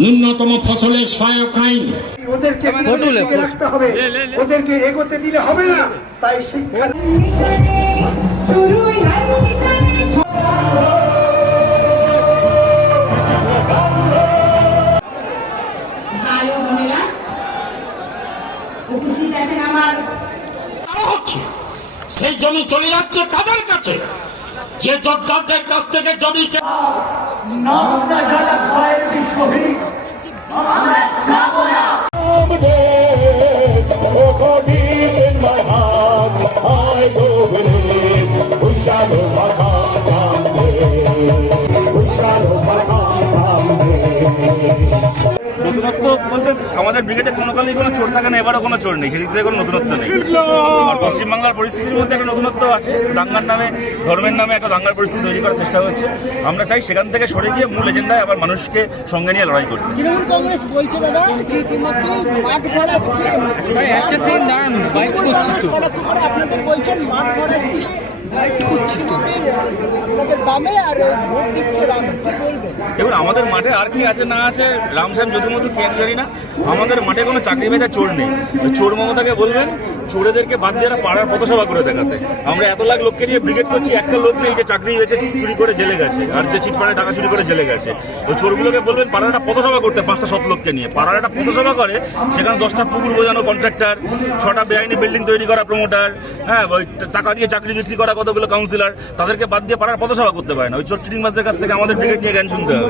ন্যূনতম ফসলের সহায়ক আইন। ওদেরকে রাখতে হবে। ওদেরকে এগোতে দিলে হবে না। তাই শিক্ষা সেই জমি চলে যাচ্ছে কাদের কাছে? যে যোদ্ধাদের কাছ থেকে জমি কে- নতুনত্ব বলতে আমাদের ব্রিগেডে কোনো কালেই কোনো চোর থাকে না এবারও কোনো চোর নেই সেদিক থেকে কোনো নতুনত্ব নেই। আর পশ্চিমবাংলার পরিস্থিতির মধ্যে একটা নতুনত্ব আছে দাঙ্গার নামে ধর্মের নামে একটা দাঙ্গার পরিস্থিতি তৈরি করার চেষ্টা হচ্ছে। আমরা চাই সেখান থেকে সরে গিয়ে মূল এজেন্ডায় আবার মানুষকে সঙ্গে নিয়ে লড়াই করতে। তৃণমূল কংগ্রেস বলছে দাদা যে মাঠ ভরাচ্ছে একটা সেকেন্ড দাঁড়ান, বাইক করছি আপনাদের বলছেন মাঠ ভরাচ্ছে রাম দেখুন, আমাদের মাঠে আর কি আছে না আছে রামশ্যাম যদুমধু কে আমি জানি না। আমাদের মাঠে কোনো চাকরি বেচা চোর নেই। চোর মমতাকে বলবেন, চোরেদেরকে বাদ দিয়ে পাড়ার পথসভা করে দেখাতে। আমরা এত লাখ লোককে নিয়ে ব্রিগেড করছি, একটা লোক নেই যে চাকরি বেচে চুরি করে জেলে গেছে, আর যে চিটফান্ডে টাকা চুরি করে জেলে গেছে। ওই চোরগুলোকে বলবেন, পাড়ার একটা পথসভা করতে পাঁচটা শত লোককে নিয়ে। পাড়ার একটা পথসভা করে, সেখানে দশটা পুকুর বোঝানো কন্ট্রাক্টর ছটা বেআইনি বিল্ডিং তৈরি করা প্রমোটার হ্যাঁ ওই টাকা দিয়ে চাকরি বিক্রি করা কতগুলো কাউন্সিলর তাদেরকে বাদ দিয়ে পাড়ার পথসভা করতে পারে না। ওই চোর চিটিং মাসদের কাছ থেকে আমাদের ব্রিগেড নিয়ে জ্ঞান শুনতে হবে।